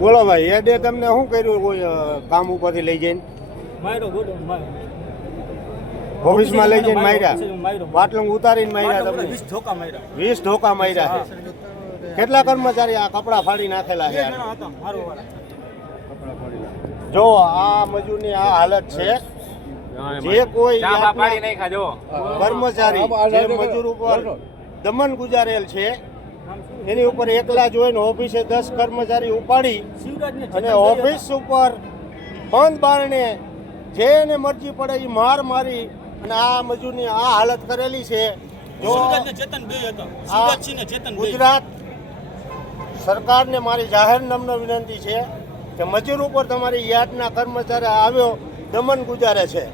બોલો ભાઈ એડે તમને શું કર્યું કોઈ કામ ઉપરથી લઈ જઈને? ઓફિસમાં લઈ જઈને માર્યા બાટલું ઉતારીને માર્યા તમને? વીસ ધોકા માર્યા. વીસ ઢોકા માર્યા. છે કેટલા કર્મચારી આ કપડા ફાડી નાખેલા છે? જો આ મજૂરની આ હાલત છે. જે કોઈ કર્મચારી જે મજૂર ઉપર દમન ગુજારેલ છે એની ઉપર એકલા જોઈને ઓફિસે દસ કર્મચારી ઉપાડી અને ઓફિસ ઉપર બંધ બારણે જે એને મરજી પડે એ માર મારી અને આ મજૂરની આ હાલત કરેલી છે. જો ગુજરાત સરકારને મારી જાહેર નમ્ર વિનંતી છે. કે મજૂર ઉપર તમારી યાદના કર્મચારી આવ્યો દમન ગુજારે છે.